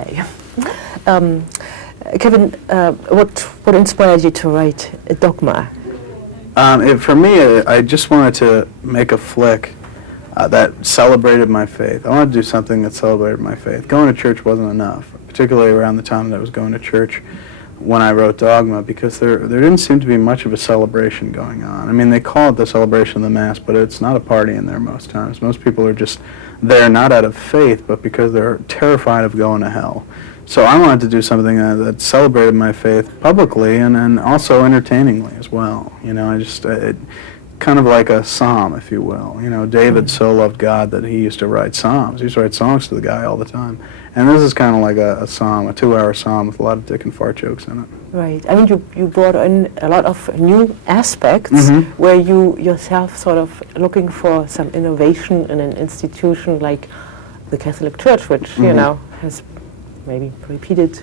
Okay. Kevin, what inspired you to write Dogma? For me, I just wanted to make a flick that celebrated my faith. I wanted to do something that celebrated my faith. Going to church wasn't enough, particularly around the time that I was going to church when I wrote Dogma, because there didn't seem to be much of a celebration going on. I mean, they call it the celebration of the Mass, but it's not a party in there most times. Most people are just there not out of faith, but because they're terrified of going to hell. So I wanted to do something that celebrated my faith publicly and also entertainingly as well. You know, it kind of like a psalm, if you will. You know, David so loved God that he used to write psalms. He used to write songs to the guy all the time. And this is kind of like a psalm, a 2-hour psalm with a lot of dick and fart jokes in it. Right. I mean, you brought in a lot of new aspects where you yourself sort of looking for some innovation in an institution like the Catholic Church, which, you know, has maybe repeated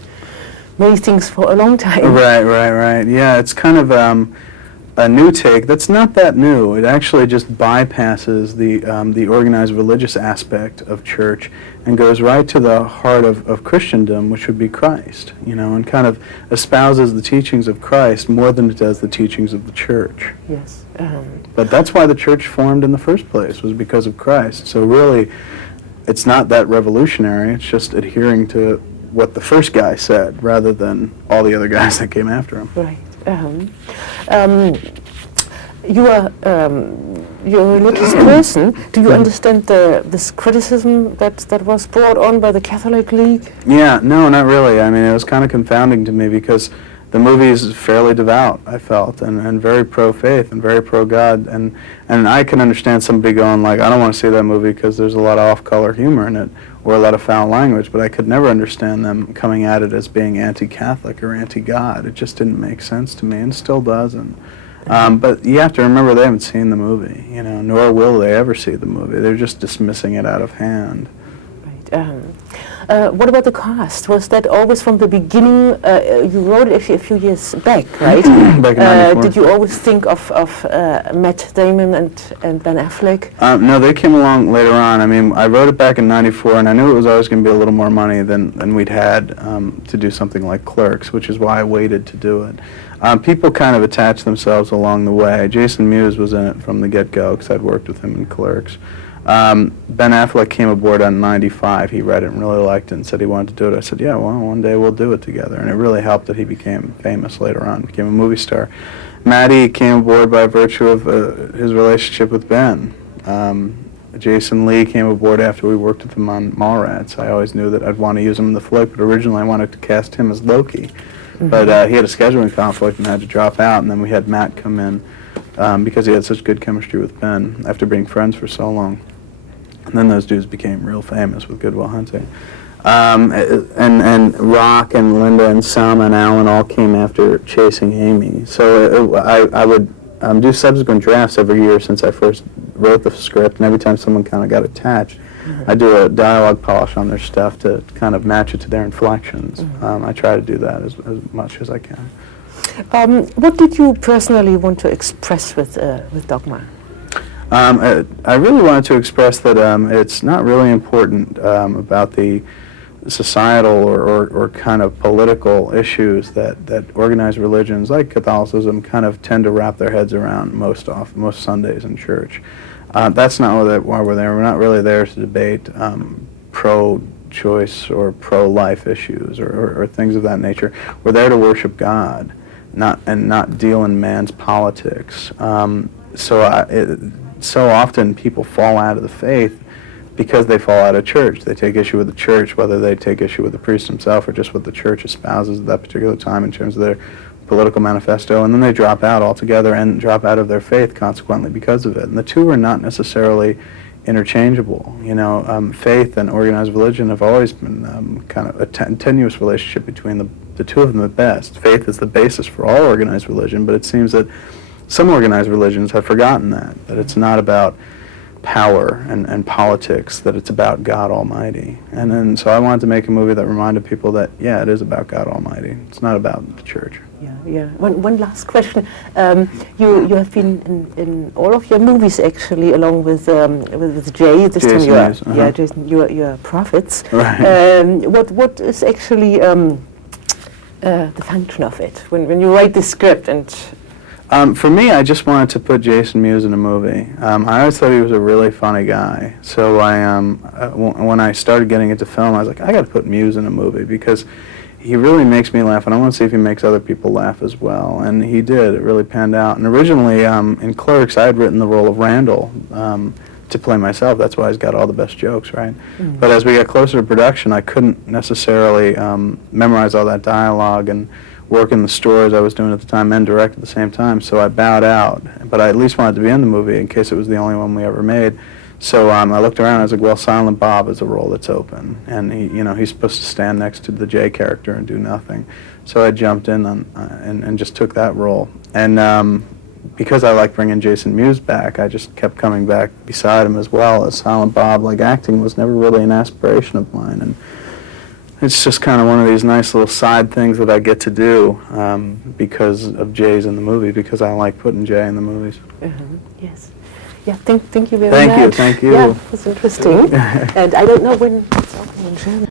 many things for a long time. Right. Yeah, it's kind of a new take that's not that new. It actually just bypasses the organized religious aspect of church and goes right to the heart of Christendom, which would be Christ, you know, and kind of espouses the teachings of Christ more than it does the teachings of the church. Yes. But that's why the church formed in the first place, was because of Christ. So really, it's not that revolutionary. It's just adhering to what the first guy said rather than all the other guys that came after him. Right. You're a religious person. Do you understand this criticism that was brought on by the Catholic League? Yeah, no, not really. I mean, it was kind of confounding to me because the movie is fairly devout, I felt, and very pro-faith and very pro-God. And I can understand somebody going like, I don't want to see that movie because there's a lot of off-color humor in it or a lot of foul language, but I could never understand them coming at it as being anti-Catholic or anti-God. It just didn't make sense to me and still doesn't. But you have to remember they haven't seen the movie, you know, nor will they ever see the movie. They're just dismissing it out of hand. Right. What about the cast? Was that always from the beginning? You wrote it actually a few years back, right? Back in '94. Did you always think of Matt Damon and Ben Affleck? No, they came along later on. I mean, I wrote it back in '94, and I knew it was always going to be a little more money than we'd had to do something like Clerks, which is why I waited to do it. People kind of attached themselves along the way. Jason Mewes was in it from the get-go because I'd worked with him in Clerks. Ben Affleck came aboard on '95. He read it and really liked it and said he wanted to do it. I said, yeah, well, one day we'll do it together. And it really helped that he became famous later on, became a movie star. Matty came aboard by virtue of his relationship with Ben. Jason Lee came aboard after we worked with him on Mallrats. I always knew that I'd want to use him in the flick, but originally I wanted to cast him as Loki. But he had a scheduling conflict and had to drop out, and then we had Matt come in because he had such good chemistry with Ben after being friends for so long. And then those dudes became real famous with Good Will Hunting. And Rock and Linda and Selma and Alan all came after Chasing Amy. So I would do subsequent drafts every year since I first wrote the script, and every time someone kind of got attached, I do a dialogue polish on their stuff to kind of match it to their inflections. I try to do that as much as I can. What did you personally want to express with Dogma? I really wanted to express that it's not really important about the societal or kind of political issues that organized religions like Catholicism kind of tend to wrap their heads around most Sundays in church. That's not why we're there. We're not really there to debate pro-choice or pro-life issues or things of that nature. We're there to worship God, not deal in man's politics. So often people fall out of the faith because they fall out of church. They take issue with the church, whether they take issue with the priest himself or just what the church espouses at that particular time in terms of their political manifesto, and then they drop out altogether and drop out of their faith consequently because of it. And the two are not necessarily interchangeable. You know, faith and organized religion have always been kind of a tenuous relationship between the two of them at best. Faith is the basis for all organized religion, but it seems that some organized religions have forgotten that it's not about power and politics, that it's about God Almighty. And then so I wanted to make a movie that reminded people that, yeah, it is about God Almighty. It's not about the church. Yeah, yeah. One last question. You have been in all of your movies actually, along with Jay. This Jason time you are, Mewes, yeah, Jason, you are prophets. Right. What is actually the function of it when you write this script? And for me, I just wanted to put Jason Mewes in a movie. I always thought he was a really funny guy. So when I started getting into film, I was like, I got to put Mewes in a movie because he really makes me laugh, and I want to see if he makes other people laugh as well. And he did. It really panned out. And originally, in Clerks, I had written the role of Randall to play myself. That's why he's got all the best jokes, right? Mm. But as we got closer to production, I couldn't necessarily memorize all that dialogue and work in the stories I was doing at the time and direct at the same time. So I bowed out. But I at least wanted to be in the movie in case it was the only one we ever made. So I looked around and I was like, well, Silent Bob is a role that's open. And he's supposed to stand next to the Jay character and do nothing. So I jumped in and just took that role. And because I like bringing Jason Mewes back, I just kept coming back beside him as well as Silent Bob. Like, acting was never really an aspiration of mine. And it's just kind of one of these nice little side things that I get to do because of Jay's in the movie, because I like putting Jay in the movies. Yes. Yeah, thank you very much. Thank you. Yeah, it was interesting. And I don't know when it's open in German.